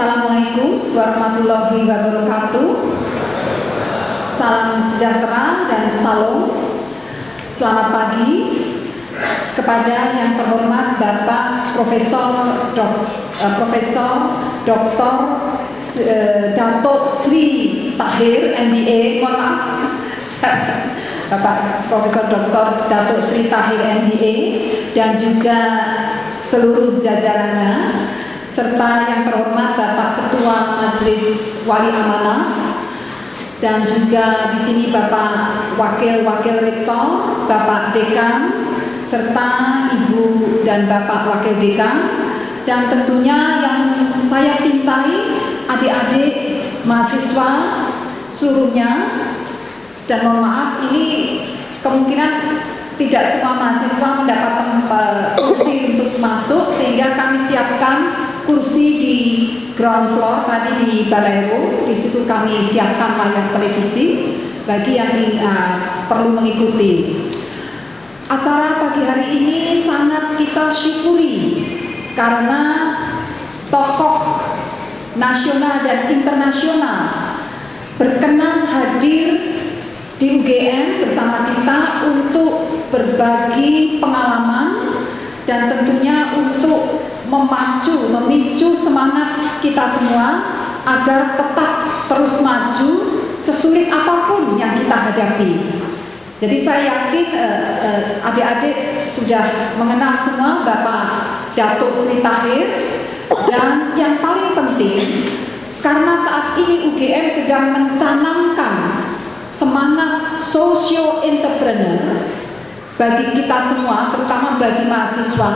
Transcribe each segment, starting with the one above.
Assalamualaikum warahmatullahi wabarakatuh. Salam sejahtera dan salam. Selamat pagi kepada yang terhormat Bapak Profesor Dr. Datuk Sri Tahir MBA. Mohon maaf, Bapak Profesor Dr. Datuk Sri Tahir MBA dan juga seluruh jajarannya, serta yang terhormat Bapak Ketua Majelis Wali Amanah, dan juga di sini Bapak Wakil Rektor, Bapak Dekan, serta Ibu dan Bapak Wakil Dekan, dan tentunya yang saya cintai adik-adik mahasiswa seluruhnya. Dan mohon maaf, ini kemungkinan tidak semua mahasiswa mendapatkan kursi untuk masuk, sehingga kami siapkan kursi di ground floor tadi di Balairu. Di situ kami siapkan layar televisi bagi yang perlu mengikuti. Acara pagi hari ini sangat kita syukuri karena tokoh nasional dan internasional berkenan hadir di UGM bersama kita untuk berbagi pengalaman dan tentunya untuk memicu semangat kita semua agar tetap terus maju sesulit apapun yang kita hadapi. Jadi saya yakin adik-adik sudah mengenal semua Bapak Datuk Sri Tahir, dan yang paling penting karena saat ini UGM sedang mencanangkan semangat socio-entrepreneur bagi kita semua, terutama bagi mahasiswa,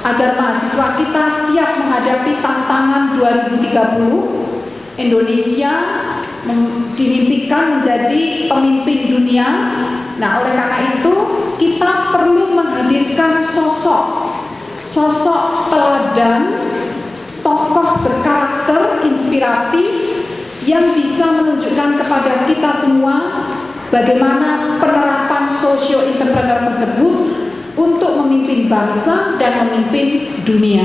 agar mahasiswa kita siap menghadapi tantangan 2030. Indonesia dimimpikan menjadi pemimpin dunia. Nah, oleh karena itu kita perlu menghadirkan sosok teladan, tokoh berkarakter inspiratif yang bisa menunjukkan kepada kita semua bagaimana penerapan socio-entrepreneur tersebut untuk memimpin bangsa dan memimpin dunia.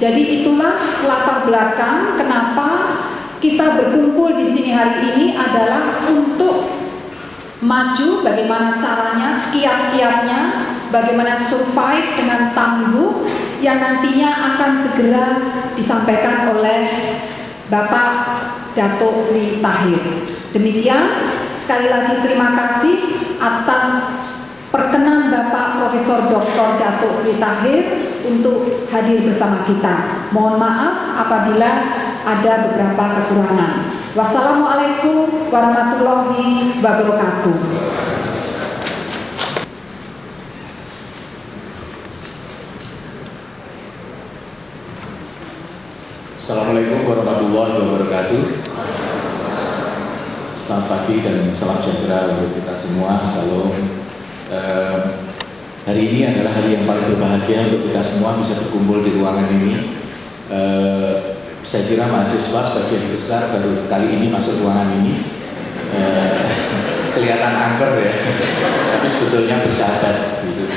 Jadi itulah latar belakang kenapa kita berkumpul di sini hari ini, adalah untuk maju, bagaimana caranya, kiat-kiatnya, bagaimana survive dengan tangguh yang nantinya akan segera disampaikan oleh Bapak Datuk Sri Tahir. Demikian, sekali lagi terima kasih atas perkenan Bapak Profesor Dr. Datuk Sri Tahir untuk hadir bersama kita. Mohon maaf apabila ada beberapa kekurangan. Wassalamualaikum warahmatullahi wabarakatuh. Assalamualaikum warahmatullahi wabarakatuh. Selamat pagi dan salam sejahtera untuk kita semua. Salam. Hari ini adalah hari yang paling berbahagia untuk kita semua bisa berkumpul di ruangan ini. Saya kira mahasiswa sebagian besar baru kali ini masuk ruangan ini. Kelihatan angker ya, tapi sebetulnya bersahabat gitu.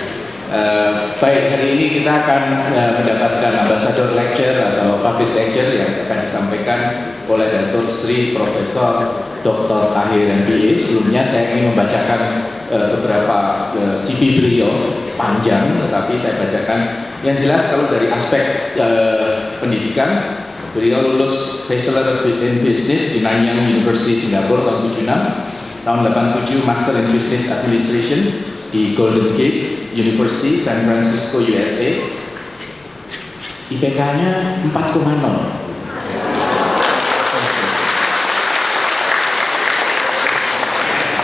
Baik, hari ini kita akan mendapatkan ambassador lecture atau public lecture yang akan disampaikan oleh Datuk Sri Profesor Dr. Tahir MBA. Sebelumnya saya ingin membacakan beberapa CV beliau, panjang, tetapi saya bacakan yang jelas. Kalau dari aspek pendidikan, beliau lulus Bachelor in Business di Nanyang University Singapura tahun 76, tahun 87 Master in Business Administration di Golden Gate University, San Francisco, USA. IPK-nya 4,0.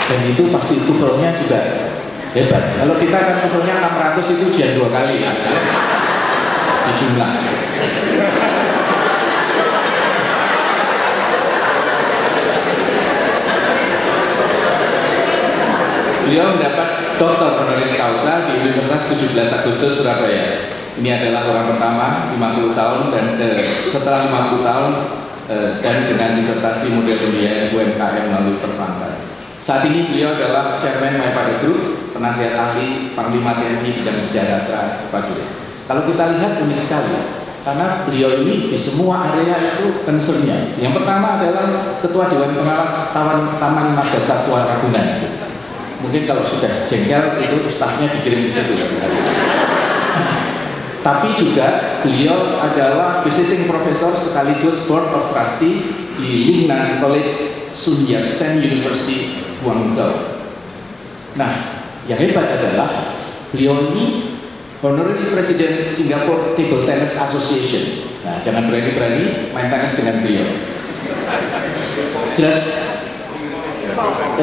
Dan itu pasti TOEFL-nya juga hebat. Kalau kita kan TOEFL-nya 600 itu ujian 2 kali ya, di jumlah. Beliau mendapat doktor honoris causa di Universitas 17 Agustus Surabaya. Ini adalah orang pertama 50 tahun dan setelah 50 tahun dan dengan disertasi model pembiayaan UMKM melalui perbankan. Saat ini beliau adalah Chairman Mayapada Group, penasihat ahli Panglima TNI bidang sejarah prajurit. Kalau kita lihat unik sekali, karena beliau ini di semua area itu concernnya. Yang pertama adalah Ketua Dewan Pengawas Taman Marga Satwa Ragunan. Mungkin kalau sudah jengkel itu stafnya dikirim ke situ. Tapi juga beliau adalah visiting professor sekaligus board of trustee di Lingnan College Sun Yat-sen University Guangzhou. Nah, yang hebat adalah beliau ini Honorary President Singapore Table Tennis Association. Nah, jangan berani-berani main tenis dengan beliau. Jelas?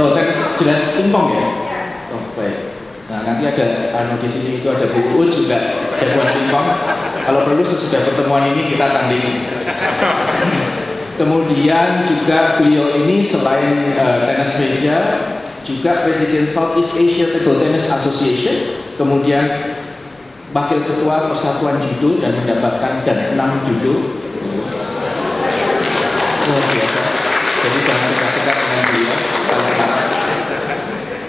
Oh, tenis jelas pingpong ya? Oh, baik. Nah, nanti ada di sini itu ada Bu Uut juga jagoan pingpong. Kalau perlu sesudah pertemuan ini kita tanding. Kemudian juga beliau ini selain tenis meja juga Presiden Southeast Asia Table Tennis Association, kemudian Wakil Ketua Persatuan Judo dan mendapatkan 6 judo. Luar biasa. Jadi jangan dekat-dekat dengan beliau.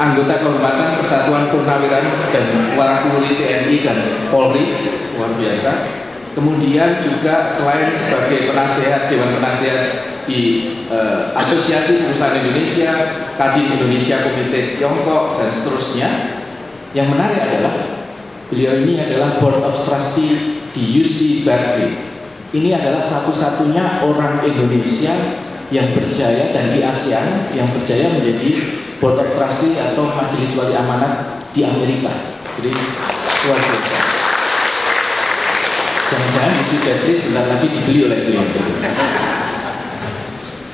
Anggota Kehormatan Persatuan Purnawiran dan Wakil TNI dan Polri, luar biasa. Kemudian juga selain sebagai penasehat Dewan Penasehat di Asosiasi Perusahaan Indonesia, Kadin Indonesia, Komite Tiongkok dan seterusnya. Yang menarik adalah beliau ini adalah Board of Trustee di UC Berkeley. Ini adalah satu-satunya orang Indonesia yang berjaya dan di ASEAN yang berjaya menjadi Board of Trustee atau Majelis Wali Amanat di Amerika. Jadi luar biasa. Jangan-jangan UC Berkeley sebentar lagi dibeli oleh beliau.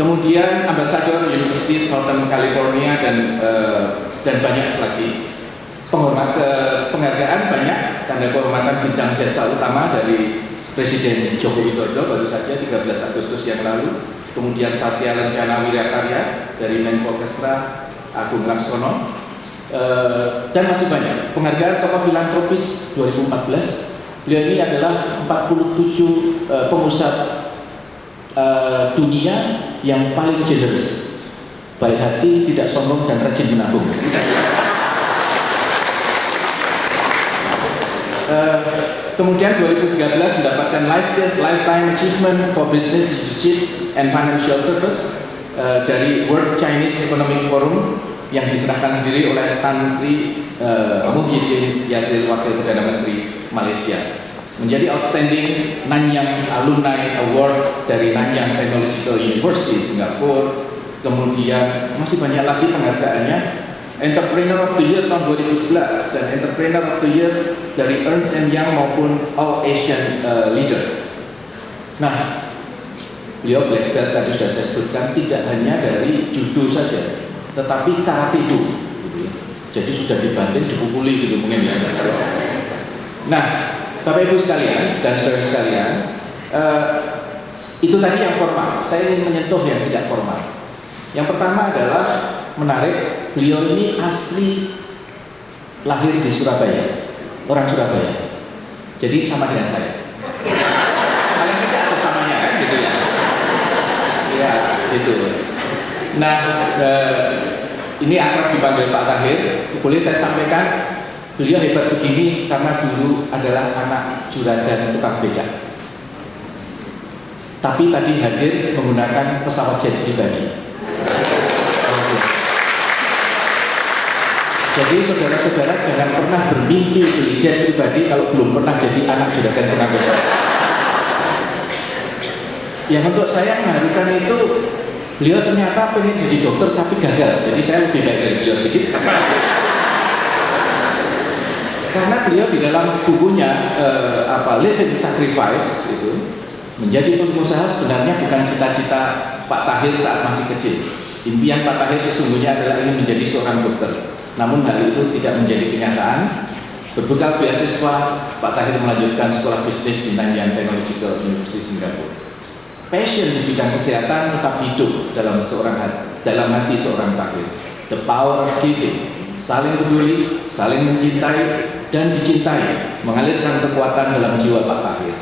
Kemudian Ambassador University Southern California dan banyak lagi. Penghargaan banyak, tanda kehormatan bidang jasa utama dari Presiden Joko Widodo baru saja 13 Agustus yang lalu. Kemudian Satya Lencana Wiryakarya dari Menko Kesra Agung Laksono, dan masih banyak. Penghargaan tokoh filantropis 2014. Beliau ini adalah 47 pengusaha dunia yang paling generous, baik hati, tidak sombong dan rajin menabung. Kemudian 2013 mendapatkan Lifetime Achievement for Business Leadership and Financial Service dari World Chinese Economic Forum yang diserahkan sendiri oleh Tan Sri Muhyiddin Yassin, Wakil Perdana Menteri Malaysia. Menjadi Outstanding Nanyang Alumni Award dari Nanyang Technological University Singapura. Kemudian masih banyak lagi penghargaannya. Entrepreneur of the Year tahun 2011 dan Entrepreneur of the Year dari Ernst & Young maupun All Asian Leader. Nah, beliau black belt tadi sudah saya sebutkan tidak hanya dari judo saja, tetapi karate do. Jadi sudah dibanting, dipukuli gitu mungkin ya. Nah, Bapak Ibu sekalian dan saudara sekalian, itu tadi yang formal. Saya ingin menyentuh yang tidak formal. Yang pertama adalah menarik, beliau ini asli lahir di Surabaya, orang Surabaya. Jadi sama dengan saya. Paling tidak ada samanya kan gitu ya. Ya, gitu. Nah, ini akrab dipanggil Pak Tahir. Boleh saya sampaikan, beliau hebat begini karena dulu adalah anak juragan tukang becak. Tapi tadi hadir menggunakan pesawat jet pribadi. Jadi saudara-saudara jangan pernah bermimpi beli jet pribadi kalau belum pernah jadi anak juragan tukang becak. Yang untuk saya mengharukan itu, beliau ternyata pengen jadi dokter tapi gagal. Jadi saya lebih baik dari beliau sedikit. Karena beliau di dalam bukunya Living Sacrifice itu, menjadi pengusaha sebenarnya bukan cita-cita Pak Tahir saat masih kecil. Impian Pak Tahir sesungguhnya adalah ingin menjadi seorang dokter. Namun hal itu tidak menjadi kenyataan. Berbekal beasiswa, Pak Tahir melanjutkan sekolah bisnis di Nanyang Technological University Singapura. Passion di bidang kesehatan tetap hidup dalam hati seorang Tahir. The power of giving, saling peduli, saling mencintai dan dicintai, mengalirkan kekuatan dalam jiwa Pak Tahir.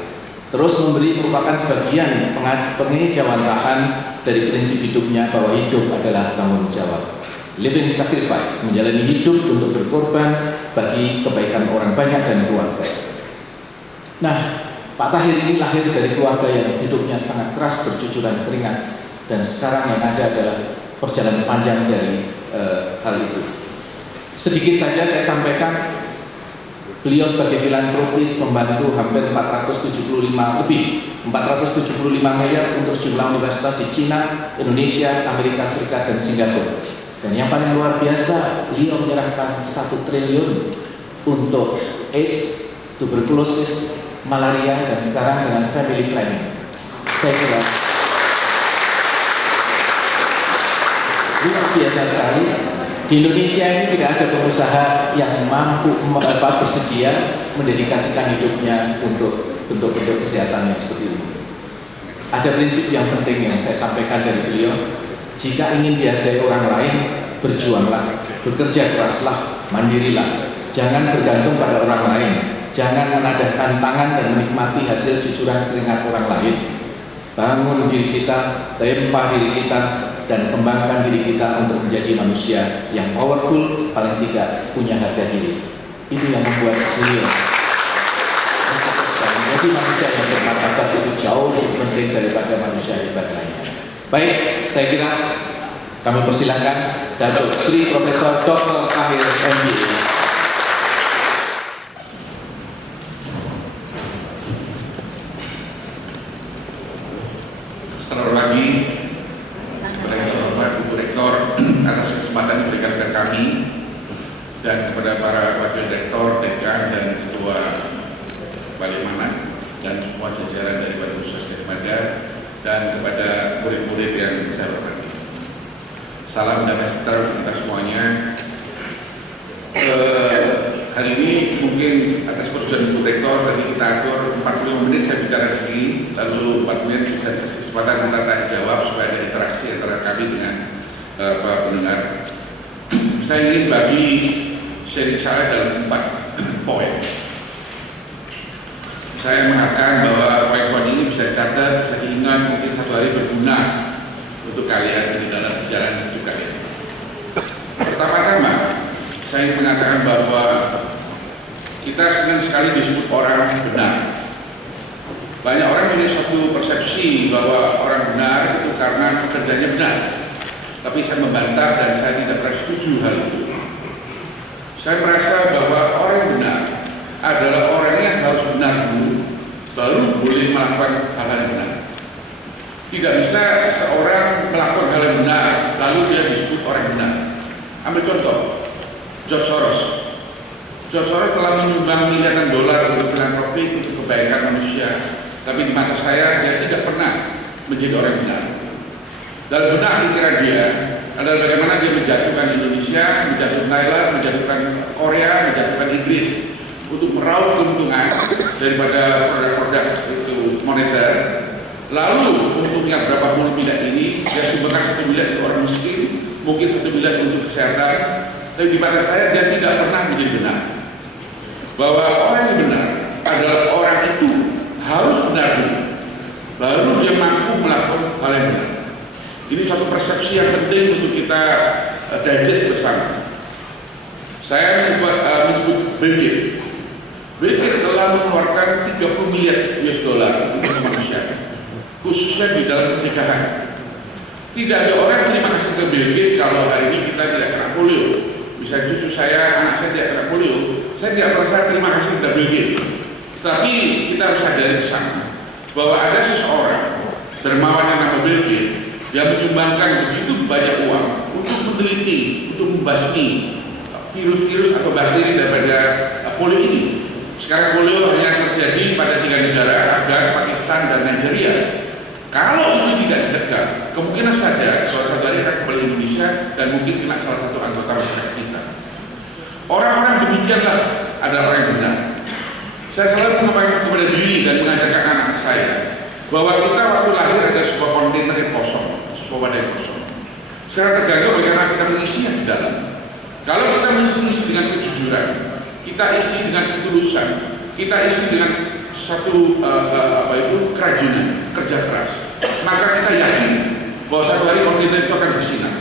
Terus memberi merupakan sebagian pengejawantahan dari prinsip hidupnya bahwa hidup adalah tanggung jawab. Living sacrifice, menjalani hidup untuk berkorban bagi kebaikan orang banyak dan keluarga. Nah, Pak Tahir ini lahir dari keluarga yang hidupnya sangat keras, bercucuran keringat, dan sekarang yang ada adalah perjalanan panjang dari hal itu. Sedikit saja saya sampaikan, beliau sebagai filantropis membantu hampir 475 miliar untuk sejumlah universitas di Cina, Indonesia, Amerika Serikat, dan Singapura. Dan yang paling luar biasa, beliau menyerahkan 1 triliun untuk AIDS, tuberkulosis, malaria, dan sekarang dengan family planning. Saya kira luar biasa sekali. Di Indonesia ini tidak ada pengusaha yang mampu bersedia mendedikasikan hidupnya untuk bentuk-bentuk kesehatan yang seperti ini. Ada prinsip yang penting yang saya sampaikan dari beliau: jika ingin dihargai orang lain, berjuanglah, bekerja keraslah, mandirilah, jangan bergantung pada orang lain, jangan menadahkan tangan dan menikmati hasil cucuran keringat orang lain. Bangun diri kita, tempa diri kita, dan kembangkan diri kita untuk menjadi manusia yang powerful, paling tidak punya harga diri. Itu yang membuat beliau menjadi manusia yang bermartabat itu jauh lebih penting daripada manusia hebat lainnya. Baik, saya kira kami persilakan Datuk Sri Profesor Dr. Tahir MBA. Selamat pagi kepada yang terhormat Ibu Rektor atas kesempatan diberikan kepada kami dan kepada para wakil rektor, dekan, dan ketua Balimanan dan semua jajaran daripada Universitas Gadjah Mada dan kepada murid-murid yang saya hormati. Salam damai sejahtera untuk kita semuanya. Hari ini mungkin atas persetujuan Ibu Rektor tadi kita atur 45 menit saya bicara sendiri, lalu 4 menit bisa kesempatan kita tanya jawab supaya ada interaksi antara kami dengan para pendengar. Saya ingin bagi sharing saya dalam 4 poin. Saya mengatakan bahwa poin-poin ini bisa dicatat, bisa diingat, mungkin satu hari berguna untuk kalian di dalam perjalanan hidup kalian. Pertama-tama, saya ingin mengatakan bahwa kita senang sekali disebut orang benar. Banyak orang memiliki suatu persepsi bahwa orang benar itu karena kerjanya benar. Tapi saya membantah dan saya tidak pernah setuju hal itu. Saya merasa bahwa orang benar adalah orang yang harus benar dulu, baru boleh melakukan hal yang benar. Tidak bisa seorang melakukan hal yang benar lalu dia disebut orang benar. Ambil contoh, George Soros. George Soros telah menyumbang miliaran dolar untuk filantropi untuk kebaikan manusia, tapi di mata saya dia tidak pernah menjadi orang benar. Dalam benak pikiran dia adalah bagaimana dia menjatuhkan Indonesia, menjatuhkan Thailand, menjatuhkan Korea, menjatuhkan Inggris untuk meraup keuntungan daripada produk-produk itu moneter. Lalu untungnya berapa puluh miliar ini dia sumbangkan 1 miliar untuk orang miskin, mungkin 1 miliar untuk kesehatan. Tapi di mata saya dia tidak pernah menjadi benar. Bahwa orang yang benar adalah orang itu harus benar dulu, baru dia mampu melakukan hal yang benar. Ini suatu persepsi yang penting untuk kita digest bersama. Saya menyebut Bill Gates. Bill Gates telah mengeluarkan 30 miliar US dollar untuk manusia, khususnya di dalam pencegahan. Tidak ada orang yang terima kasih ke Bill Gates kalau hari ini kita tidak kena polio. Bisa cucu saya, anak saya tidak kena polio, saya tidak merasa terima kasih kepada Bill Gates. Tapi kita harus sadari bersama bahwa ada seseorang dermawan yang nama Bill Gates yang menyumbangkan begitu banyak uang untuk meneliti, untuk membasmi virus-virus atau bakteri daripada polio ini. Sekarang polio hanya terjadi pada 3 negara, Afgan, Pakistan, dan Nigeria. Kalau itu tidak dicegah, kemungkinan saja suatu hari akan kembali Indonesia dan mungkin kena salah satu anggota masyarakat kita. Orang-orang demikianlah adalah orang yang benar. Saya selalu menyampaikan kepada diri dan mengajarkan anak saya bahwa kita waktu lahir ada sebuah kontainer yang kosong, sebuah wadah yang kosong. Secara tergantung bagaimana kita mengisinya di dalam. Kalau kita mengisi dengan kejujuran, kita isi dengan ketulusan, kita isi dengan satu kerajinan, kerja keras, maka kita yakin bahwa satu hari kontainer itu akan bersinar.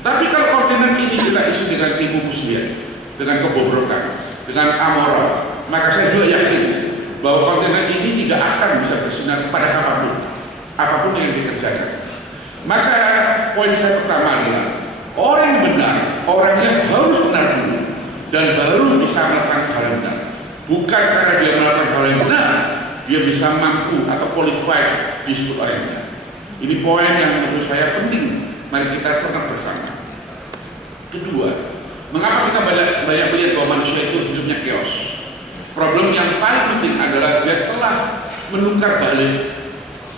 Tapi kalau kontainer ini kita isi dengan tipu muslihat, dengan kebobrokan, dengan amoral, maka saya juga yakin bahwa kontainer ini tidak akan bisa bersinar pada apapun yang dikerjakan. Maka poin saya pertama adalah orang yang benar, orangnya harus benar dulu dan baru bisa melakukan hal yang benar. Bukan karena dia melakukan hal yang benar, dia bisa mampu atau qualified disebut orang yang benar. Ini poin yang menurut saya penting. Mari kita cermat bersama. Kedua, mengapa kita banyak melihat bahwa manusia itu hidupnya chaos? Problem yang paling penting adalah dia telah menukar balik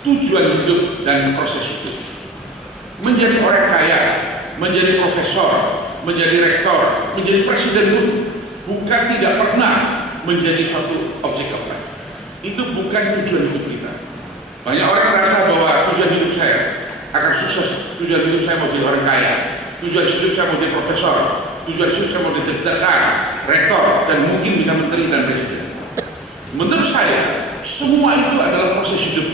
tujuan hidup dan proses hidup. Menjadi orang kaya, menjadi profesor, menjadi rektor, menjadi presiden pun bukan tidak pernah menjadi suatu objek of life. Itu bukan tujuan hidup kita. Banyak orang merasa bahwa tujuan hidup saya akan sukses, tujuan hidup saya mau jadi orang kaya, tujuan hidup saya mau jadi profesor, tujuan hidup saya mau jadi rektor, dan mungkin bisa menteri dan presiden. Menurut saya, semua itu adalah proses hidup,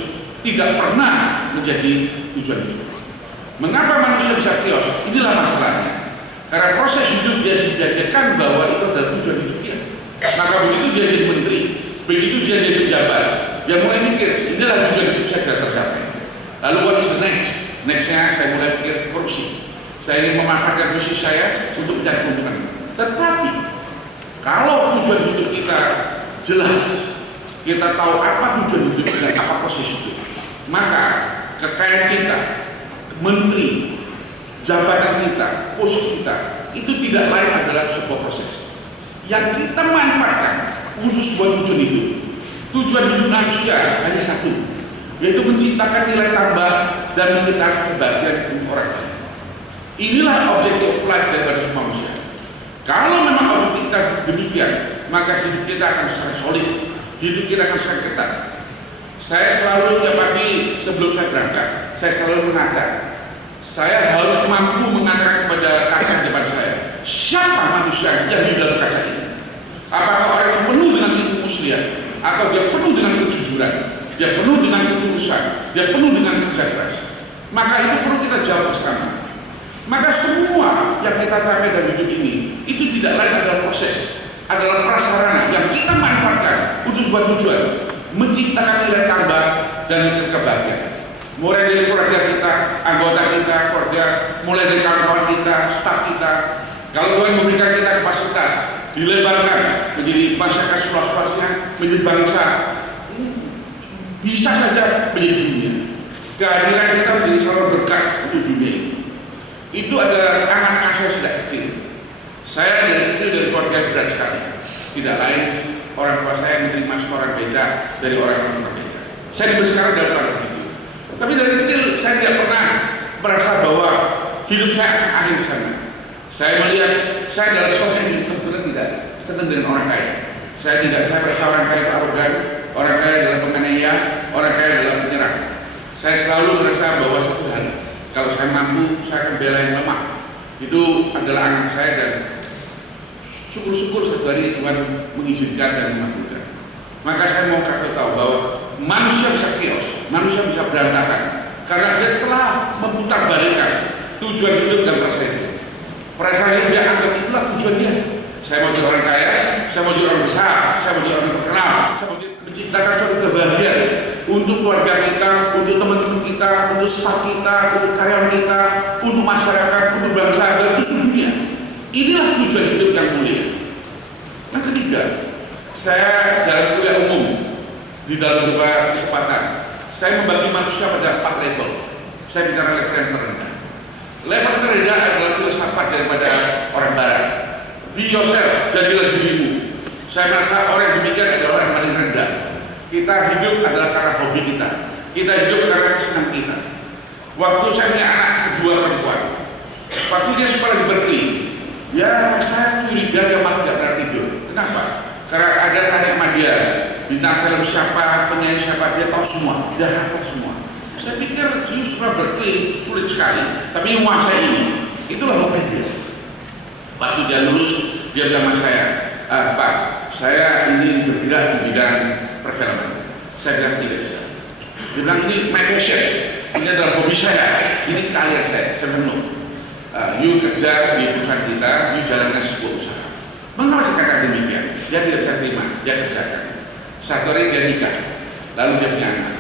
tidak pernah menjadi tujuan hidup. Mengapa manusia bisa chaos? Inilah masalahnya. Karena proses hidup dia dijadikan bahwa itu adalah tujuan hidup dia. Maka begitu dia jadi menteri, begitu dia jadi pejabat, dia mulai mikir, inilah tujuan hidup saya sudah tercapai. Lalu what is the next? Nextnya saya mulai pikir korupsi. Saya ingin memanfaatkan posisi saya untuk mencari keuntungan. Tetapi kalau tujuan hidup kita jelas, kita tahu apa tujuan hidup dan apa proses hidup, maka kekayaan kita, menteri, jabatan kita, posisi kita, itu tidak lain adalah sebuah proses yang kita manfaatkan untuk sebuah tujuan hidup. Tujuan hidup manusia hanya satu, yaitu menciptakan nilai tambah dan menciptakan kebahagiaan untuk orang lain. Inilah objective of life daripada semua manusia. Kalau memang objektif kita demikian, maka hidup kita akan sangat solid, hidup kita akan sangat ketat. Saya selalu tiap pagi sebelum saya berangkat, saya selalu mengajak. Saya harus mampu mengatakan kepada kaca di depan saya, siapa manusia yang di dalam kaca ini? Apakah orang yang penuh dengan tipu muslihat, atau dia penuh dengan kejujuran, dia penuh dengan ketulusan, dia penuh dengan kerja keras? Maka itu perlu kita jawab bersama. Maka semua yang kita capai dalam hidup ini, itu tidak lain adalah proses, adalah prasarana yang kita manfaatkan untuk sebuah tujuan, menciptakan nilai tambah dan menciptakan kebahagiaan. Mulai dari keluarga kita, anggota kita, keluarga, mulai dari kawan-kawan kita, staf kita. Kalau Tuhan memberikan kita kapasitas, dilebarkan menjadi masyarakat seluas-luasnya, menjadi bangsa, bisa saja menjadi dunia. Kehadiran kita menjadi selalu berkat untuk dunia ini. Itu adalah anak-anak saya sejak kecil. Saya dari kecil dari keluarga yang berat sekali. Tidak lain orang tua saya menerima seorang beca dari orang beca. Saya dibesarkan dalam keadaan itu. Tapi dari kecil saya tidak pernah merasa bahwa hidup saya akan akhir sana. Saya melihat saya adalah sosok yang kebetulan tidak senang dengan orang kaya. Saya merasa orang kaya itu arogan, orang kaya adalah penganiaya, orang kaya adalah penyerang. Saya selalu merasa bahwa satu hal, kalau saya mampu, saya akan bela yang lemah. Itu adalah anak saya dan syukur-syukur satu hari Tuhan mengizinkan dan mengabulkan. Maka saya mau kasih tahu bahwa manusia bisa chaos, manusia bisa berantakan karena dia telah memutarbalikkan tujuan hidup dan perasaan hidup. Perasaan hidup dia anggap itulah tujuan dia. Saya mau jadi orang kaya, saya mau jadi orang besar, saya mau jadi orang terkenal, saya mau menciptakan suatu kebahagiaan untuk keluarga kita, untuk teman-teman kita, untuk staf kita, untuk karyawan kita, untuk masyarakat, untuk bangsa dan untuk dunia. Inilah tujuan hidup yang mulia. Yang ketiga, saya dalam kuliah umum di dalam beberapa kesempatan, saya membagi manusia pada 4 level. Saya bicara level yang terendah. Level terendah adalah filsafat daripada orang Barat. Be yourself, jadilah dirimu. Saya merasa orang yang demikian adalah orang yang paling rendah. Kita hidup adalah karena hobi kita. Kita hidup karena kesenangan kita. Waktu saya punya anak kedua perempuan, waktu dia sekolah di Berkeley, ya saya curiga dia malah tidak pernah tidur. Kenapa? Karena ada tanya sama dia, bintang film siapa, penyanyi siapa, dia tahu semua, dia hafal semua. Saya pikir sekolah Berkeley sulit sekali, tapi yang menguasai ini, itulah hobi dia. Waktu dia lulus, dia bilang sama saya, Pak, saya ini bergerak di bidang perfilman. Saya bilang tidak bisa. Dia bilang ini my passion, ini adalah hobi saya, ini karir saya penuh. You kerja di perusahaan kita, you jalankan sebuah usaha. Mengapa saya katakan demikian? Dia tidak bisa terima, dia kerjakan. Satu hari dia nikah. lalu dia punya anak.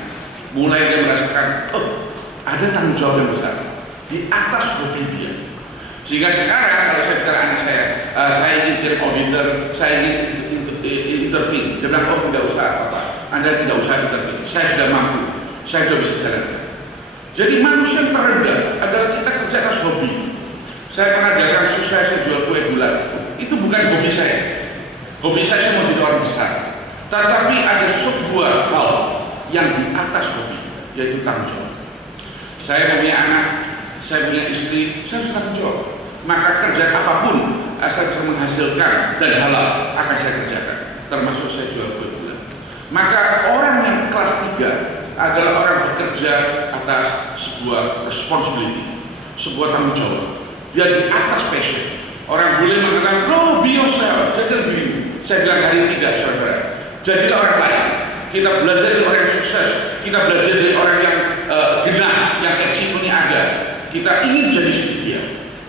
Mulai dia merasakan, oh ada tanggung jawab yang besar di atas hobi dia. Sehingga sekarang kalau saya bicara anak saya ingin kirim auditor, saya ingin intervene. Dia bilang, oh tidak usah apa-apa, Anda tidak usah intervene, saya sudah mampu, saya sudah bisa jalan. Jadi manusia yang terendah adalah kita kerja atas hobi. Saya pernah dagang sukses, saya jual kue bulan. Itu bukan hobi saya. Hobi saya mau jadi orang besar. Tetapi ada sebuah hal yang di atas hobi, yaitu tanggung jawab. Saya punya anak, saya punya istri, saya harus tanggung jawab. Maka kerjaan apapun asal bisa menghasilkan dan halal akan saya kerjakan, termasuk saya jual kue bulan. Maka orang yang kelas 3 adalah orang bekerja atas sebuah responsibility, sebuah tanggung jawab. Dia di atas passion. Orang boleh mengatakan, no, be yourself, jadilah dirimu. Saya bilang hari ini tidak, saudara. Jadilah orang lain. Kita belajar dari orang yang sukses. Kita belajar dari orang yang genah, yang achievementnya ada. Kita ingin jadi seperti dia.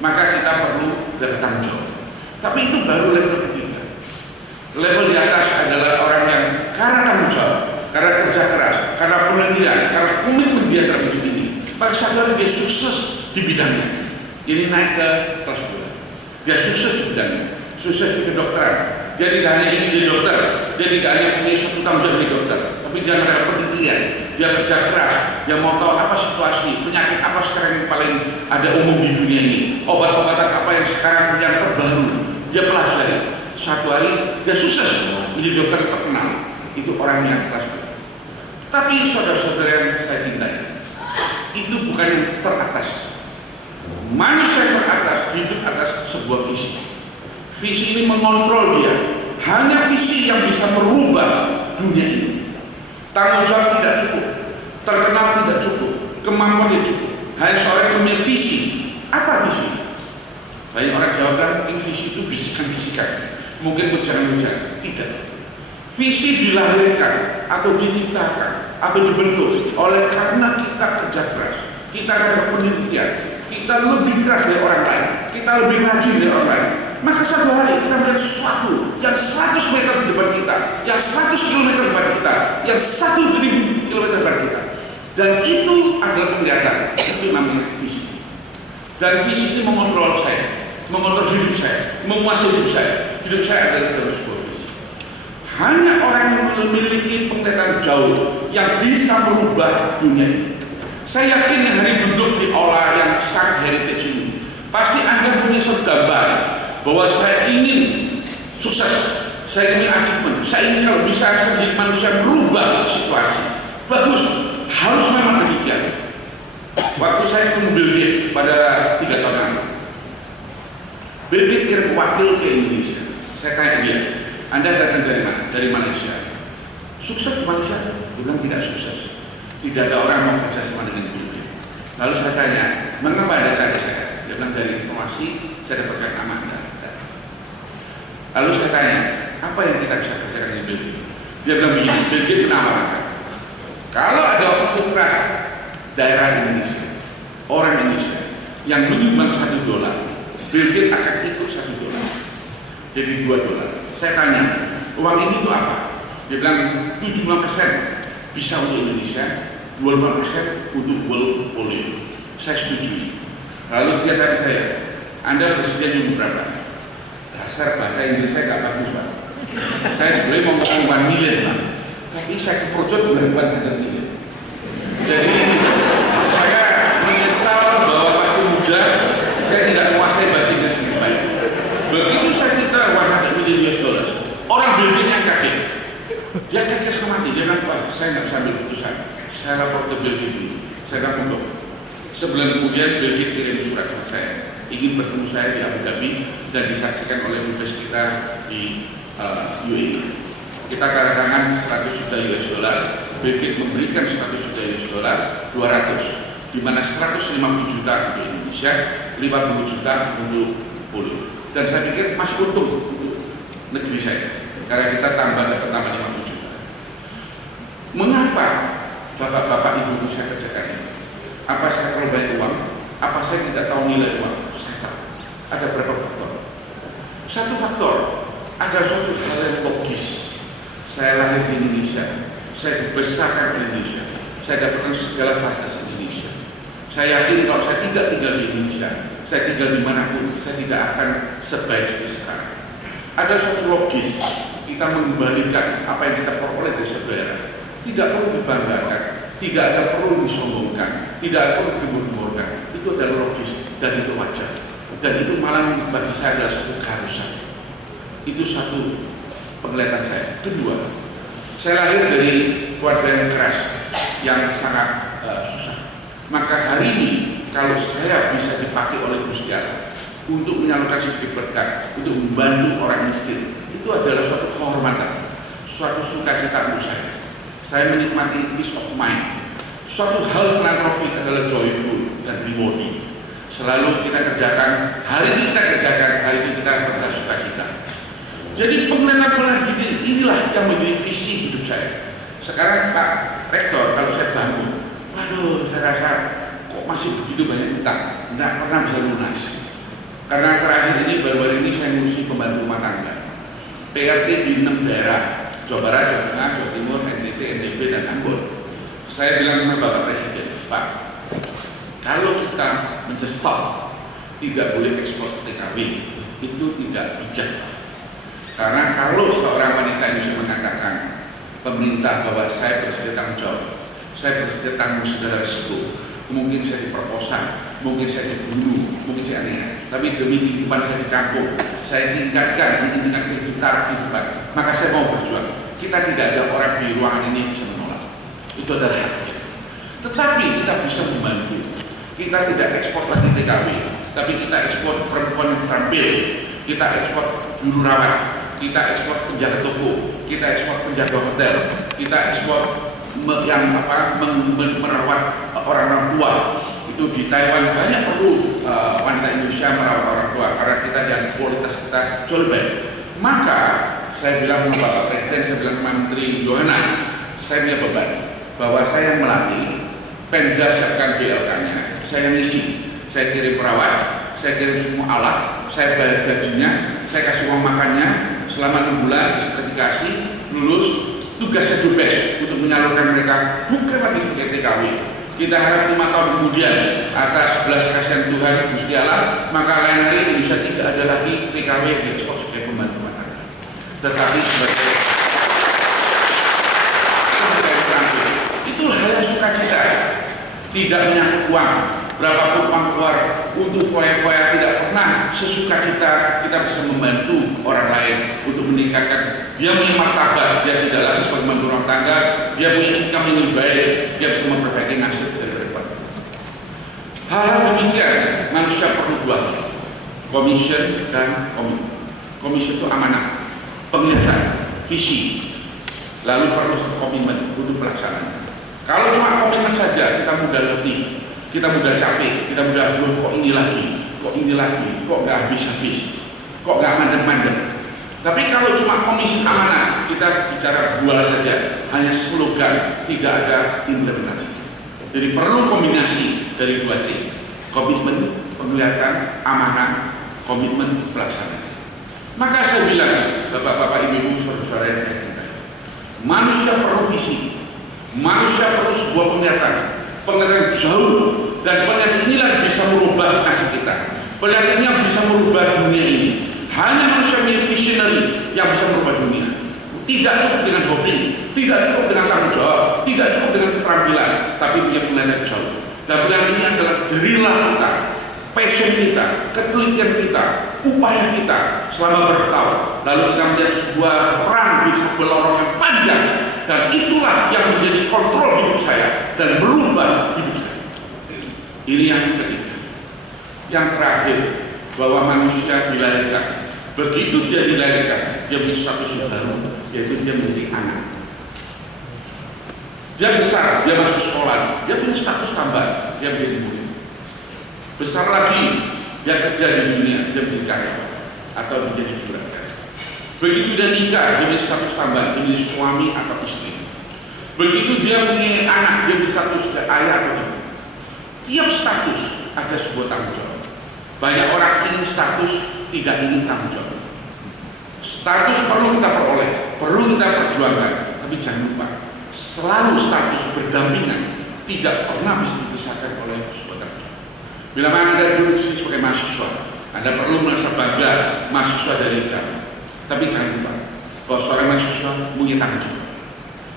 Maka kita perlu bertanggung jawab. Tapi itu baru level ketiga. Level di atas adalah orang yang karena tanggung jawab, karena kerja keras, karena penelitian, karena komitmen dia terhadap hidup ini, maka sadar dia sukses di bidangnya. Ini naik ke kelas 2. Dia sukses di bidangnya, sukses di kedokteran. Dia tidak hanya ingin jadi dokter, dia tidak hanya punya satu tanggung jawab jadi dokter, tapi dia ada penelitian, dia kerja keras, dia mau tahu apa situasi, penyakit apa sekarang yang paling ada umum di dunia ini, obat-obatan apa yang sekarang yang terbaru, dia pelajari. Satu hari dia sukses menjadi dokter terkenal. Itu orang yang kelas 2. Tapi saudara-saudara yang saya cintai, itu bukan yang teratas. Manusia yang teratas hidup atas sebuah visi. Visi ini mengontrol dia. Hanya visi yang bisa merubah dunia ini. Tanggung jawab tidak cukup, terkenal tidak cukup, kemampuan tidak cukup. Hanya seorang yang punya visi. Apa visi? Banyak orang jawabkan, ini visi itu bisikan-bisikan, mungkin ujangan-ujangan. Tidak. Visi dilahirkan atau diciptakan atau dibentuk oleh karena kita kerja keras, kita ada penelitian, kita lebih keras dari orang lain, kita lebih rajin dari orang lain. Maka satu hari kita melihat sesuatu yang 100 meter di depan kita, yang 100 km di depan kita, yang 1.000 km di depan kita. Dan itu adalah penglihatan, itu namanya visi. Dan visi ini mengontrol saya, mengontrol hidup saya, menguasai hidup saya. Hidup saya adalah dalam sebuah visi. Hanya orang yang memiliki penglihatan jauh yang bisa merubah dunia ini. Saya yakin yang hari duduk di aula yang sangat heritage ini, pasti Anda punya satu gambar bahwa saya ingin sukses, saya ingin achievement, saya ingin kalau bisa saya menjadi manusia yang merubah situasi. Bagus, harus memang demikian. Waktu saya ketemu Bill Gates pada 3 tahun lalu, Bill Gates kirim wakil ke Indonesia. Saya tanya dia, Anda datang dari mana? Dari Malaysia. Sukses di Malaysia? Dia bilang tidak sukses. Tidak ada orang mau kerja sama dengan Bill Gates. Lalu saya tanya, mengapa Anda cari saya? Dia bilang dari informasi saya dapatkan nama Anda. Lalu saya tanya, apa yang kita bisa kerjakan dengan Bill Gates? Dia bilang begini, Bill Gates menawarkan, kalau ada putra daerah Indonesia, orang Indonesia yang menyumbang $1, Bill Gates akan ikut $1, jadi $2. Saya tanya, uang ini itu apa? Dia bilang 75% bisa untuk Indonesia, 25% untuk world polio. Saya setuju. Lalu dia tanya saya, Anda presiden yang berapa? Dasar bahasa Inggris saya nggak bagus, Pak. Saya sebenarnya mau ngomong 1 million, Pak. Tapi saya keprojot bukan 100 million. Jadi saya menyesal bahwa waktu muda saya tidak menguasai bahasa Inggris dengan baik. Begitu saya minta $100 million, orang Bill Gates yang kaget. Dia kaget setengah mati. Dia bilang, Pak, saya nggak bisa ambil keputusan. Saya lapor ke Bill Gates dulu. Saya bilang, untuk sebulan kemudian Bill Gates kirim surat ke saya, ingin bertemu saya di Abu Dhabi dan disaksikan oleh dubes kita di UAE. Kita tanda tangan $100 juta. Bill Gates memberikan $100 juta, 200, di mana 150 juta untuk Indonesia, 50 juta untuk polio. Dan saya pikir masih untung untuk negeri saya, karena kita tambah 50 juta. Mengapa bapak-bapak ibu saya kerjakan ini? Apa saya terlalu banyak uang? Apa saya tidak tahu nilai uang? Saya tahu. Ada berapa faktor? Satu faktor, ada suatu hal yang logis. Saya lahir di Indonesia, saya dibesarkan di Indonesia, saya dapatkan segala fasilitas Indonesia. Saya yakin kalau saya tidak tinggal di Indonesia, saya tinggal dimanapun, saya tidak akan sebaik seperti sekarang. Ada suatu logis kita mengembalikan apa yang kita peroleh dari saudara. Tidak perlu dibanggakan, tidak ada perlu disombongkan, tidak perlu digembor-gemborkan. Itu adalah logis dan itu wajar. Dan itu malah bagi saya adalah suatu keharusan. Itu satu penglihatan saya. Kedua, saya lahir dari keluarga yang keras, yang sangat susah. Maka hari ini kalau saya bisa dipakai oleh Gusti Allah untuk menyalurkan sedikit berkat, untuk membantu orang miskin, itu adalah suatu kehormatan, suatu sukacita untuk saya. Saya menikmati peace of mind. Suatu hal filantropik adalah joyful dan rewarding. Selalu kita kerjakan, hari ini kita kerjakan, hari ini kita bersukacita. Jadi pengenalan inilah yang menjadi visi hidup saya. Sekarang Pak Rektor, kalau saya bangun, waduh, saya rasa kok masih begitu banyak utang, tidak pernah bisa lunas. Karena terakhir ini, baru-baru ini saya ngurusi pembantu rumah tangga, PRT di 6 daerah, Jawa Barat, Jawa Tengah, Jawa Timur, NTT, NTB, dan Ambon. Saya bilang sama Bapak Presiden, Pak, kalau kita stop, tidak boleh ekspor TKW, itu tidak bijak. Karena kalau seorang wanita Indonesia mengatakan pemerintah bahwa saya bersedia tanggung jawab, saya bersedia tanggung segala risiko, mungkin saya diperkosa, mungkin saya dibunuh, mungkin saya aneh, tapi demi kehidupan saya di kampung, saya tingkatkan ini dengan kehidupan, maka saya mau berjuang. Kita tidak ada orang di ruangan ini yang bisa menolak. Itu adalah hak kita. Tetapi kita bisa membantu. Kita tidak ekspor lagi TKW, tapi kita ekspor perempuan yang terampil, kita ekspor juru rawat, kita ekspor penjaga toko, kita ekspor penjaga hotel, kita ekspor yang merawat orang tua. Itu di Taiwan banyak perlu wanita Indonesia merawat orang tua karena kita dan kualitas kita jauh baik. Maka saya bilang sama Bapak Presiden, saya bilang sama Menteri Yohana, saya punya beban bahwa saya melatih Pemda siapkan BLK-nya, saya ngisi, saya kirim perawat, saya kirim semua alat, saya bayar gajinya, saya kasih uang makannya selama 6 bulan, sertifikasi, lulus, tugasnya dubes untuk menyalurkan mereka bukan lagi sebagai TKW. Kita harap 5 tahun kemudian atas belas kasihan Tuhan Gusti Allah, maka lain hari Indonesia tidak ada lagi TKW yang diekspor sebagai pembantu rumah tangga, tetapi sebagai itulah hal yang sukacita, tidak menyangkut uang. Berapapun uang keluar untuk foya-foya, tidak pernah sesuka kita bisa membantu orang lain untuk meningkatkan. Dia punya martabat, dia tidak lagi sebagai pembantu rumah tangga, dia punya income yang lebih baik, dia bisa memperbaiki nasib dari depan. Hal demikian manusia perlu dua, commission dan komitmen. Commission itu amanah, penglihatan, visi, lalu perlu komitmen untuk pelaksanaan. Kalau cuma komitmen saja kita mudah letih, kita mudah capek, kita mudah kok ini lagi, kok nggak habis-habis, kok nggak mandek-mandek. Tapi kalau cuma komisi amanah, kita bicara dua saja, hanya slogan, tidak ada implementasi. Jadi perlu kombinasi dari 2C, komitmen, penglihatan, amanah, komitmen, pelaksanaan. Maka saya bilang, bapak-bapak, ibu-ibu, saudara-saudara yang saya cintai, manusia perlu visi, manusia perlu sebuah penglihatan jauh, dan penglihatan inilah bisa merubah nasib kita. Penglihatan ini yang bisa merubah dunia ini. Hanya manusia yang visionary yang bisa merubah dunia. Tidak cukup dengan hobi, tidak cukup dengan tanggung jawab, tidak cukup dengan keterampilan, tapi punya penglihatan jauh. Dan penglihatan ini adalah gerilah kita, passion kita, ketelitian kita, upaya kita selama bertahun. Lalu kita melihat sebuah perang di sebuah lorong yang panjang, dan itulah yang menjadi kontrol hidup saya dan berubah hidup saya. Ini yang ketiga. Yang terakhir, bahwa manusia dilahirkan. Begitu dia dilahirkan, dia punya status baru, yaitu dia menjadi anak. Dia besar, dia masuk sekolah, dia punya status tambah, dia menjadi murid. Besar lagi, dia kerja di dunia, dia menjadi karyawan atau menjadi juragan. Begitu dia nikah, dia punya status tambah, dia menjadi suami atau istri. Begitu dia punya anak, dia punya status ayah atau ibu. Tiap status ada sebuah tanggung jawab. Banyak orang ingin status, tidak ingin tanggung jawab. Status perlu kita peroleh, perlu kita perjuangkan, tapi jangan lupa selalu status berdampingan, tidak pernah bisa dipisahkan oleh sebuah tanggung. Bila mana Anda duduk sebagai mahasiswa, Anda perlu merasa bangga mahasiswa dari kami. Tapi jangan lupa bahwa seorang mahasiswa punya tanggung jawab.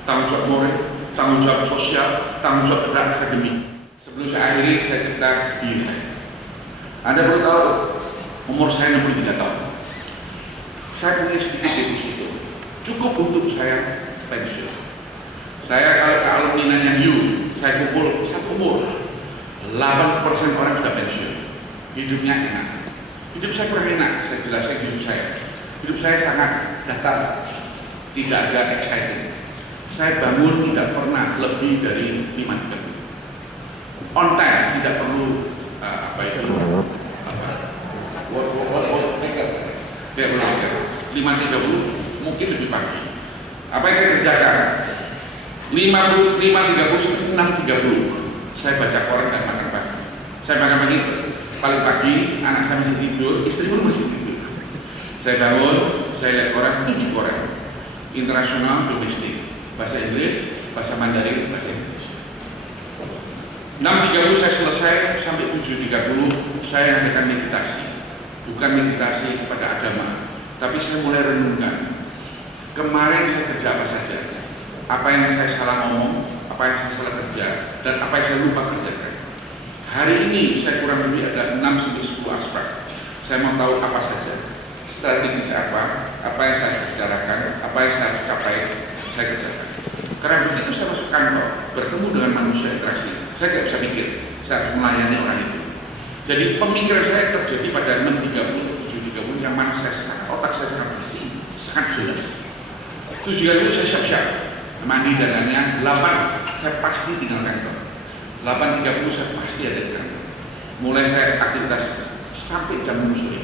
Tanggung jawab moral, tanggung jawab sosial, tanggung jawab berakademik. Sebelum saya akhiri, saya cerita diri saya. Anda perlu tahu, umur saya 63 tahun. Saya punya sedikit deposito, cukup untuk saya pensiun. Saya kalau ke alumni U, saya kumpul satu umur, 80% orang sudah pensiun. Hidupnya enak. Hidup saya kurang enak, saya jelaskan hidup saya. Hidup saya sangat datar, tidak ada exciting. Saya bangun tidak pernah lebih dari 5.30. On time, tidak perlu Kayak 5.30, mungkin lebih pagi. Apa yang saya kerjakan? 5.30, 6.30 saya baca koran dan makan pagi. Saya makan pagi, paling pagi anak saya masih tidur, istri pun masih tidur. Saya bangun, saya lihat koran, 7 koran, internasional, domestik, bahasa Inggris, bahasa Mandarin, bahasa Indonesia. 6.30 saya selesai, sampai 7.30 saya adakan meditasi. Bukan meditasi kepada agama, tapi saya mulai renungkan kemarin saya kerja apa saja, apa yang saya salah ngomong, apa yang saya salah kerja, dan apa yang saya lupa kerjakan. Hari ini saya kurang lebih ada 6-10 aspek. Saya mau tahu apa saja strategi saya, apa yang saya harus bicarakan, apa yang saya harus capai, saya kerjakan. Karena begitu saya masuk kantor, bertemu dengan manusia, interaksi, saya tidak bisa pikir, saya harus melayani orang itu. Jadi pemikiran saya terjadi pada 6.30, 7.30 yang mana otak saya sangat bersih, sangat jelas. 7.30 saya siap-siap, mandi dan lainnya. 8 saya pasti tinggal kantor. 8.30 saya pasti ada di kantor. Mulai saya aktivitas sampai jam 6 sore.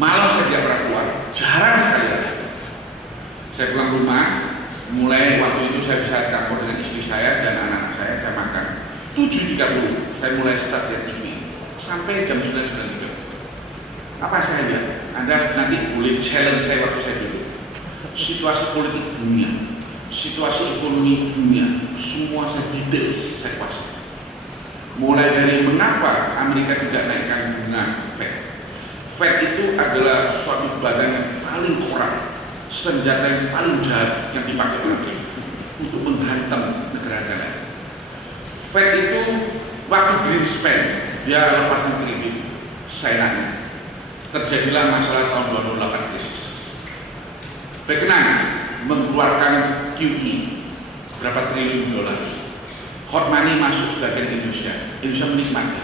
Malam saya tidak pernah keluar, jarang sekali. Saya pulang rumah, mulai waktu itu saya bisa campur dengan istri saya dan anak saya makan. 7.30 saya mulai start dari TV sampai jam 9.30. Apa saya lihat? Anda nanti boleh challenge saya waktu saya dulu. Situasi politik dunia, situasi ekonomi dunia, semua saya detail, saya kuasai. Mulai dari mengapa Amerika tidak naikkan bunga Fed. Fed itu adalah suatu badan yang paling korup, senjata yang paling jahat yang dipakai oleh untuk menghantam negara-negara. Fed itu waktu Greenspan dia lepasan kredit, saya nanya, terjadilah masalah tahun 2008 krisis. Berkenan mengeluarkan QE berapa triliun dolar. Hot money masuk sebagian Indonesia menikmati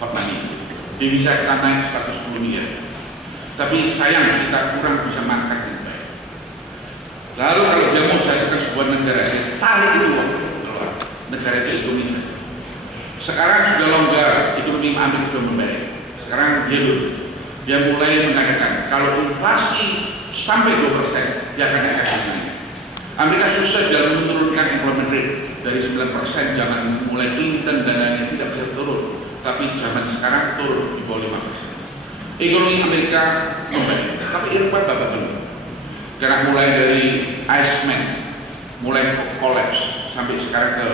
hot money. Devisa kita naik 110 miliar. Tapi sayang kita kurang bisa manfaatkan baik. Lalu kalau dia mau jadikan sebuah negara, tarik itu keluar. Negara itu Indonesia. Sekarang sudah longgar, ekonomi Amerika sudah membaik. Sekarang dia mulai mengatakan kalau inflasi sampai 2%, dia akan naik ekonomi. Amerika sukses dalam menurunkan employment rate dari 9% zaman mulai Clinton dan lainnya tidak bisa turun, tapi zaman sekarang turun di bawah 5%. Ekonomi Amerika membaik, tapi Eropa babak belur. Karena mulai dari Iceman, mulai collapse sampai sekarang ke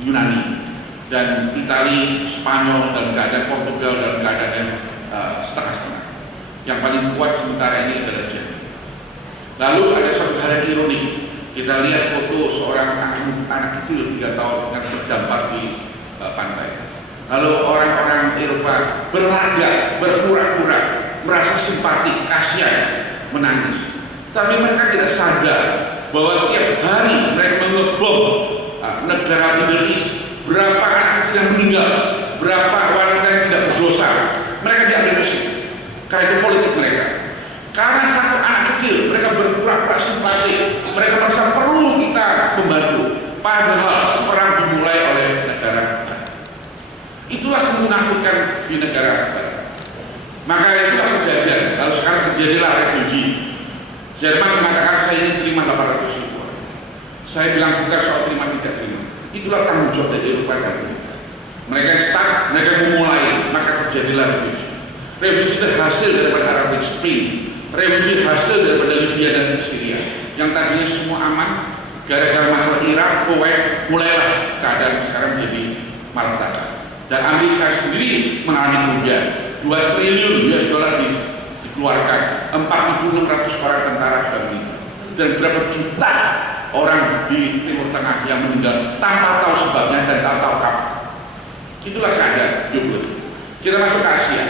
Yunani dan Italia, Spanyol dalam keadaan, Portugal dalam keadaan yang setengah-setengah. Yang paling kuat sementara ini adalah Jerman. Lalu ada satu hal yang ironik. Kita lihat foto seorang anak kecil 3 tahun yang terdampar di pantai. Lalu orang-orang Eropa berlaga, berpura-pura, merasa simpati, kasihan, menangis. Tapi mereka tidak sadar bahwa tiap hari mereka mengebom negara Middle East. Berapa anak kecil yang meninggal, berapa wanita yang tidak berdosa, mereka diambil musik. Karena itu politik mereka. Karena satu anak kecil, mereka berpura-pura simpati, mereka merasa perlu kita membantu. Padahal perang dimulai oleh negara. Itulah kemunafikan di negara. Maka itulah kejadian. Lalu sekarang terjadilah refugee. Jerman mengatakan saya ingin terima 800 ribu. Saya bilang bukan soal terima tidak terima. Itulah tanggung jawab dari Eropa dan mereka start, mereka memulai, maka terjadilah refugee. Refugee itu hasil daripada Arab Spring, refugee hasil daripada Libya dan Syria. yang tadinya semua aman, gara-gara masalah Irak, Kuwait, mulailah keadaan sekarang menjadi malapetaka. Dan Amerika sendiri mengalami kerugian 2 triliun US dollar dikeluarkan, 4.600 orang tentara sudah meninggal, dan berapa juta orang di Timur Tengah yang meninggal tanpa tahu sebabnya dan tanpa tahu kapan. Itulah keadaan geopolitik. Kita masuk ke Asia.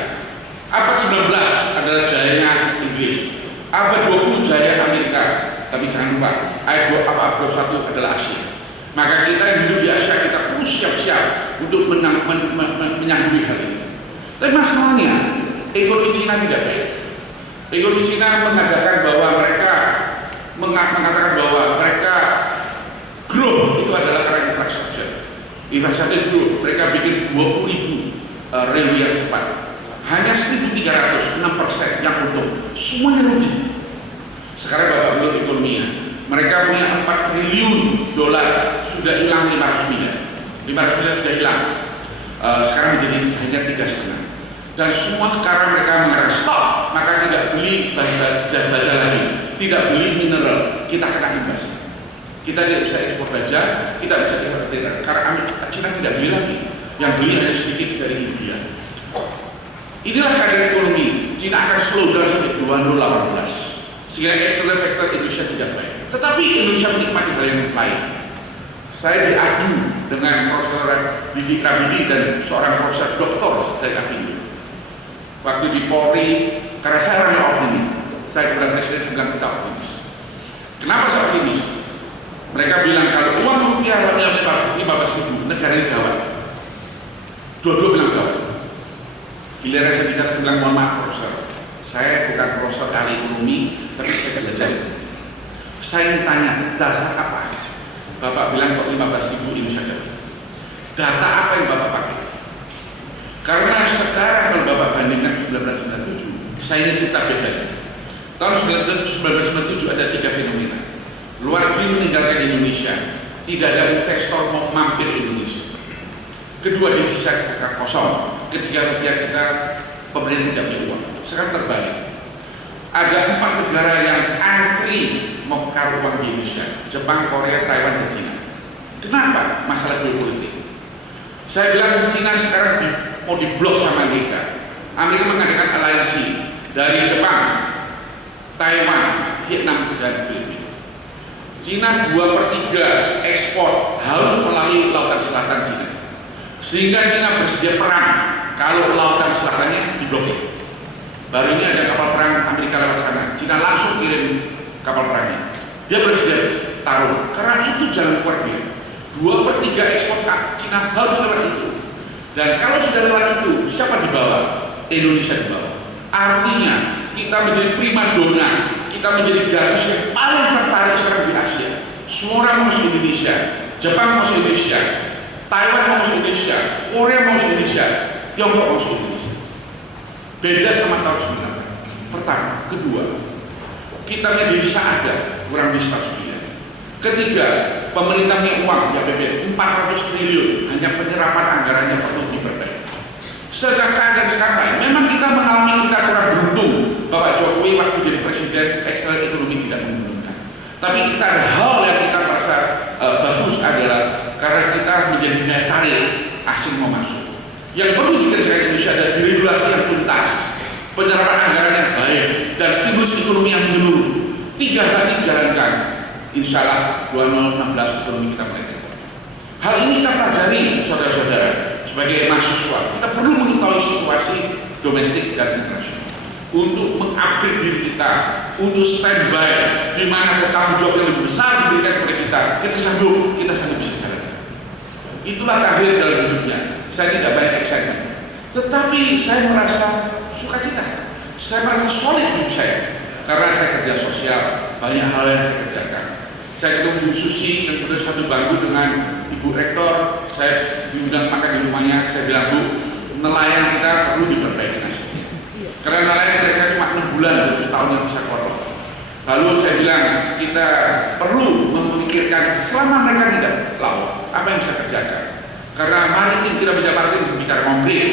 Abad 19 adalah jayanya Inggris, abad 20 jaya Amerika. Tapi jangan lupa, abad 21 adalah Asia. Maka kita yang hidup di Asia, kita perlu siap-siap untuk menyanggupi hal ini. Tapi masalahnya, ekonomi Cina tidak baik. Ekonomi Cina mengatakan bahwa mereka growth itu adalah karena infrastruktur. Infrastruktur growth, mereka bikin 20.000 rel yang cepat. Hanya 1.300, 6% yang untung, semuanya rugi. Sekarang Bapak belum ekonominya, mereka punya 4 triliun dolar, sudah hilang 500 miliar. 500 miliar sudah hilang. Sekarang menjadi hanya 3,5. Dan semua sekarang mereka mengatakan stop, maka tidak beli baja lagi, tidak beli mineral, kita kena imbas. Kita tidak bisa ekspor baja, kita bisa ekspor mineral, karena Cina tidak beli lagi, yang beli hanya sedikit dari India. Inilah keadaan ekonomi. Cina akan slow down sampai 2018. Sehingga external factor Indonesia tidak baik. Tetapi Indonesia menikmati hal yang lain. Saya diadu dengan Profesor Didik Ramidi dan seorang profesor doktor dari Apindo. Waktu di Polri, karena saya orangnya optimis, saya kepada Presiden bilang kita optimis. Kenapa saya optimis? Mereka bilang kalau uang rupiah 15.000, negara ini gawat. Dua-dua bilang gawat. Giliran saya bilang mohon maaf profesor, saya bukan profesor ahli ekonomi, tapi saya belajar. Saya tanya, dasar apa? Bapak bilang kok 15.000 ini saja. Data apa yang Bapak pakai? Karena sekarang kalau Bapak bandingkan 1997, saya ingin cerita beda. Tahun 1997 ada 3 fenomena. Luar negeri meninggalkan Indonesia, tidak ada investor mau mampir Indonesia. Kedua, devisa kita kosong. Ketiga, rupiah kita pemerintah tidak punya uang. Sekarang terbalik. Ada 4 negara yang antri memukar uang di Indonesia: Jepang, Korea, Taiwan, dan Cina. Kenapa? Masalah geopolitik. Saya bilang Cina sekarang mau diblok sama Amerika. Amerika mengadakan alliance dari Jepang, Taiwan, Vietnam, dan Filipina. Cina 2/3 ekspor harus melalui lautan selatan Cina, sehingga Cina bersedia perang kalau lautan selatannya diblokir. Baru ini ada kapal perang Amerika lewat sana, Cina langsung kirim kapal perangnya. Dia bersedia taruh, karena itu jalan keluar dia. 2/3 ekspor Cina harus lewat itu. Dan kalau sudah lewat itu, siapa dibawa? Indonesia dibawa. Artinya kita menjadi prima dona, kita menjadi garsus yang paling tertarik sekarang di Asia. Semua orang mau masuk Indonesia, Jepang mau masuk Indonesia, Taiwan mau masuk Indonesia, Korea mau masuk Indonesia, Tiongkok mau masuk Indonesia. Beda sama tahun 90. Pertama, kedua, kita punya devisa ada kurang lebih 100 miliar. Ketiga, pemerintah punya uang ya APBN 400 triliun, hanya penyerapan anggarannya perlu diperbaiki. Sedangkan sekarang memang kita mengalami, kita kurang beruntung. Bapak Jokowi waktu jadi presiden, eksternal ekonomi tidak menguntungkan. Tapi kita ada hal yang kita merasa bagus adalah karena kita menjadi daya tarik asing mau masuk. Yang perlu dikerjakan Indonesia adalah deregulasi yang tuntas, penyerapan anggaran yang baik, dan stimulus ekonomi yang menyeluruh. 3 hal ini dijalankan, insya Allah 2016 ekonomi kita mulai terbuka. Hal ini kita pelajari, saudara-saudara, sebagai mahasiswa. Kita perlu mengetahui situasi domestik dan internasional untuk mengupgrade diri kita, untuk standby di mana tanggung jawab yang lebih besar diberikan kepada kita. Kita sanggup bisa jalan. Itulah takdir dalam hidupnya. Saya tidak banyak excitement, tetapi saya merasa sukacita. Saya merasa solid hidup saya karena saya kerja sosial, banyak hal yang saya kerjakan. Saya ketemu Bu Susi dan kemudian satu bangku dengan Ibu Rektor. Saya diundang makan di rumahnya. Saya bilang, Bu, nelayan kita perlu diperbaiki nasibnya. Karena nelayan mereka cuma 6 bulan dan setahun yang bisa kotor. Lalu saya bilang kita perlu memikirkan selama mereka tidak laut, apa yang bisa kerjakan. Karena maritim kita bicara konkret.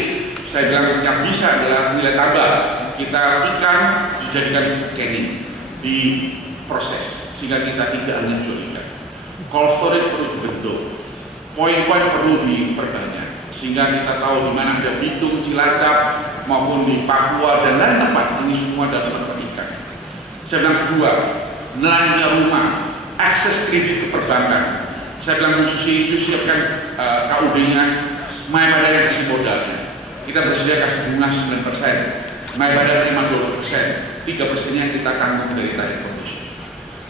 Saya bilang yang bisa adalah nilai tambah. Kita ikan dijadikan canning. diproses sehingga kita tidak menjolikan. Cold storage perlu dibentuk, poin-poin perlu diperbanyak sehingga kita tahu di mana ada Bitung, Cilacap maupun di Papua dan lain tempat, ini semua dalam tempat ikan. Saya bilang kedua, nelayannya rumah, akses kredit ke perbankan. Saya bilang khususnya itu siapkan KUD-nya, Maypada yang kasih modalnya. Kita bersedia kasih bunga 9%, Maypada terima 20%, 3%-nya kita tanggung dari tarif foundation.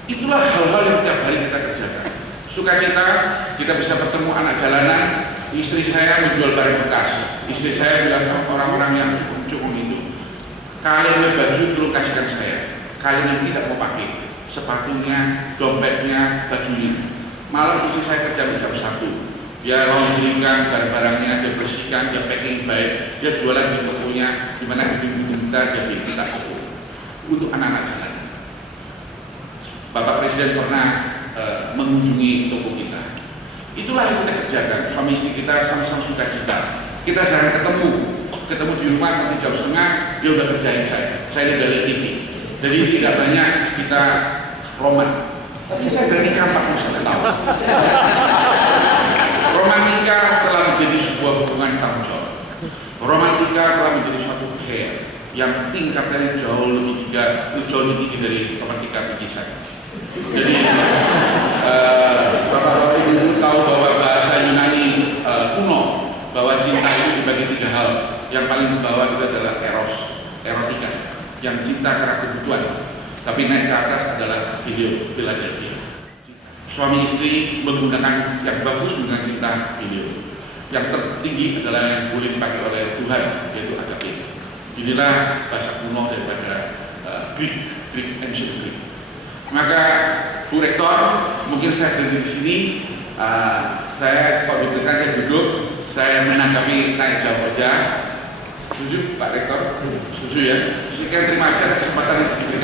Itulah hal-hal yang tiap hari kita kerjakan. Sukacita kita bisa bertemu anak jalanan, istri saya menjual barang bekas, istri saya bilang orang-orang yang cukup itu, kalian baju dulu kasihkan saya, kalian yang tidak mau pakai sepatunya, dompetnya, bajunya. Malam istri saya kerja jam 1, dia laundrykan barang-barangnya, dia bersihkan, dia packing baik, dia jualan di tokonya, di mana gedung-gedung kita dia bikin toko untuk anak-anak jalanan. Bapak Presiden pernah mengunjungi toko kita. Itulah yang kita kerjakan. Suami istri kita sama-sama sukacita. Kita jarang ketemu di rumah sampai jam setengah, dia udah kerjain saya dari TV. Jadi tidak banyak kita roman. Tapi saya dari kampung sudah tahu. Romantika telah menjadi sebuah hubungan tanggung jawab. Romantika telah menjadi suatu care yang tingkatnya jauh lebih tinggi dari romantika pijisan. Jadi bapak-bapak ibu tahu bahwa bahasa Yunani kuno bahwa cinta itu dibagi 3 hal. Yang paling ke bawah itu adalah erotika, yang cinta karena kebutuhan. Tapi naik ke atas adalah Philadelphia. Suami istri menggunakan yang bagus menggunakan cinta video. Yang tertinggi adalah yang boleh dipakai oleh Tuhan, yaitu agape. Inilah bahasa kuno daripada Greek ancient Greek. Maka Bu Rektor, mungkin saya berdiri di sini, saya kalau diberikan saya duduk, saya menanggapi tanya jawab aja. Setuju Pak Rektor? Setuju ya? Sekian terima kasih atas kesempatan yang saya